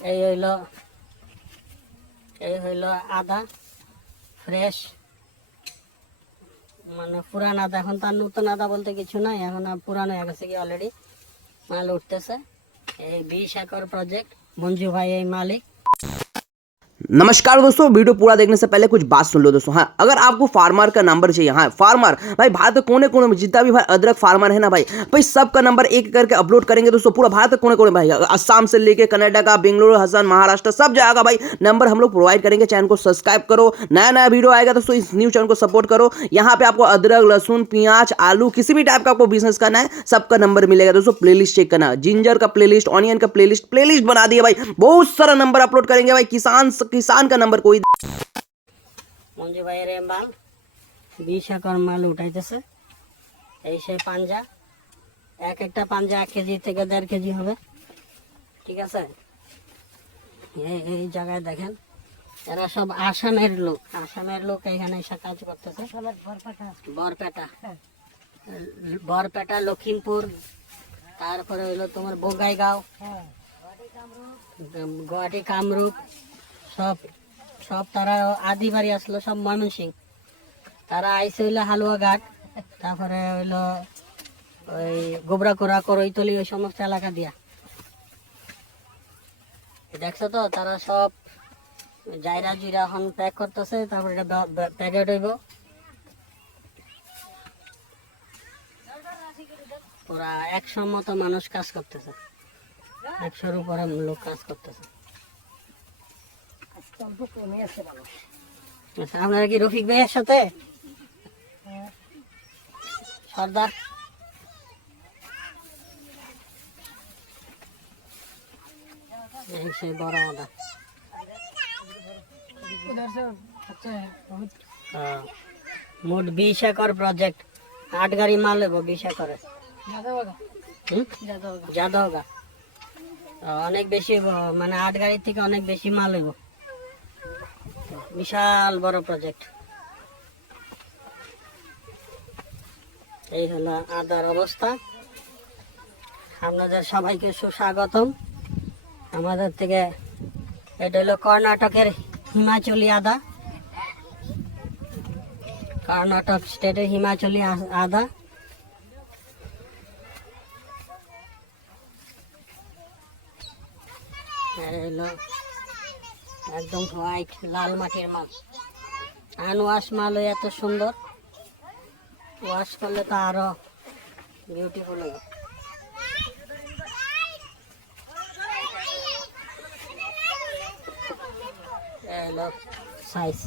এই হইল আদা ফ্রেশ, মানে পুরান আদা। এখন তার নতুন আদা বলতে কিছু নাই, এখন পুরানো হয়ে গেছে কি অলরেডি। মাল উঠতেছে। এই 20 একর প্রজেক্ট, মঞ্জু ভাই এই মালিক। नमस्कार दोस्तों, वीडियो पूरा देखने से पहले कुछ बात सुन लो दोस्तों। हाँ, अगर आपको फार्मर का नंबर चाहिए, हाँ फार्मर भाई भारत के कोने कोने में जितना भी भाई अदरक फार्मर है ना भाई सबका नंबर एक एक करके अपलोड करेंगे दोस्तों। पूरा भारत के कोने कोने भाई, असम से लेके कनाडा का, बेंगलुरु, हसन, महाराष्ट्र, सब जगह भाई नंबर हम लोग प्रोवाइड करेंगे। चैनल को सब्सक्राइब करो, नया नया वीडियो आएगा दोस्तों, इस न्यू चैनल को सपोर्ट करो। यहाँ पे आपको अदरक, लहसुन, प्याज, आलू, किसी भी टाइप का आपको बिजनेस करना है, सबका नंबर मिलेगा दोस्तों। प्लेलिस्ट चेक करना, जिंजर का प्लेलिस्ट, ऑनियन का प्लेलिस्ट बना दिया भाई, बहुत सारा नंबर अपलोड करेंगे भाई। किसान का नंबर कोई। মঞ্জু ভাইয়ের এই মাল 20 একর মাল উঠাইতেছে। এই সেই পাঞ্জা, এক একটা পাঞ্জা 1 কেজি থেকে 1.5 কেজি হবে, ঠিক আছে। এই জায়গায় দেখেন, এরা সব আসামের লোক এখানে এসে কাজ করতেছে। বরপেটা, লখিমপুর, তারপরে হইলো তোমার বগাইগাঁও, গুয়াহাটি, কামরূপ, সব তারা আদি বাড়ি আসলো, সব ময়মনসিং। তারা আইসে হইলো হালুয়াঘাট, তারপরে হইলো ওই গোবরাকোড়া, করইতলি, ওই সমস্ত এলাকা দিয়া। দেখছো তো, তারা সব জায়রা জুইরা এখন প্যাক করতেছে, তারপরে এটা প্যাকেট হইব। পুরা 100 মতো মানুষ কাজ করতেছে, 100-র উপরে লোক কাজ করতেছে। আচ্ছা, আপনারা কি রফিক ভাইয়ের সাথে সর্দার? সেই বড় আদা মোট 20 একর প্রজেক্ট, 8 গাড়ি মাল হবো 20 একরে। যাদবগা অনেক বেশি, মানে 8 গাড়ির থেকে অনেক বেশি মাল হইব। বিশাল বড় প্রজেক্ট। এই হলো আদার অবস্থা। আপনাদের সবাইকে সুস্বাগতম আমাদের থেকে। এটা হলো কর্ণাটকের হিমাচলি আদা, কর্ণাটক স্টেটের হিমাচলি আদা। হলো একদম হোয়াইট লাল মাটির মাল, আনওয়াশ মাল। এত সুন্দর, ওয়াশ করলে তো আরো বিউটিফুল হবে। এই হলো সাইজ,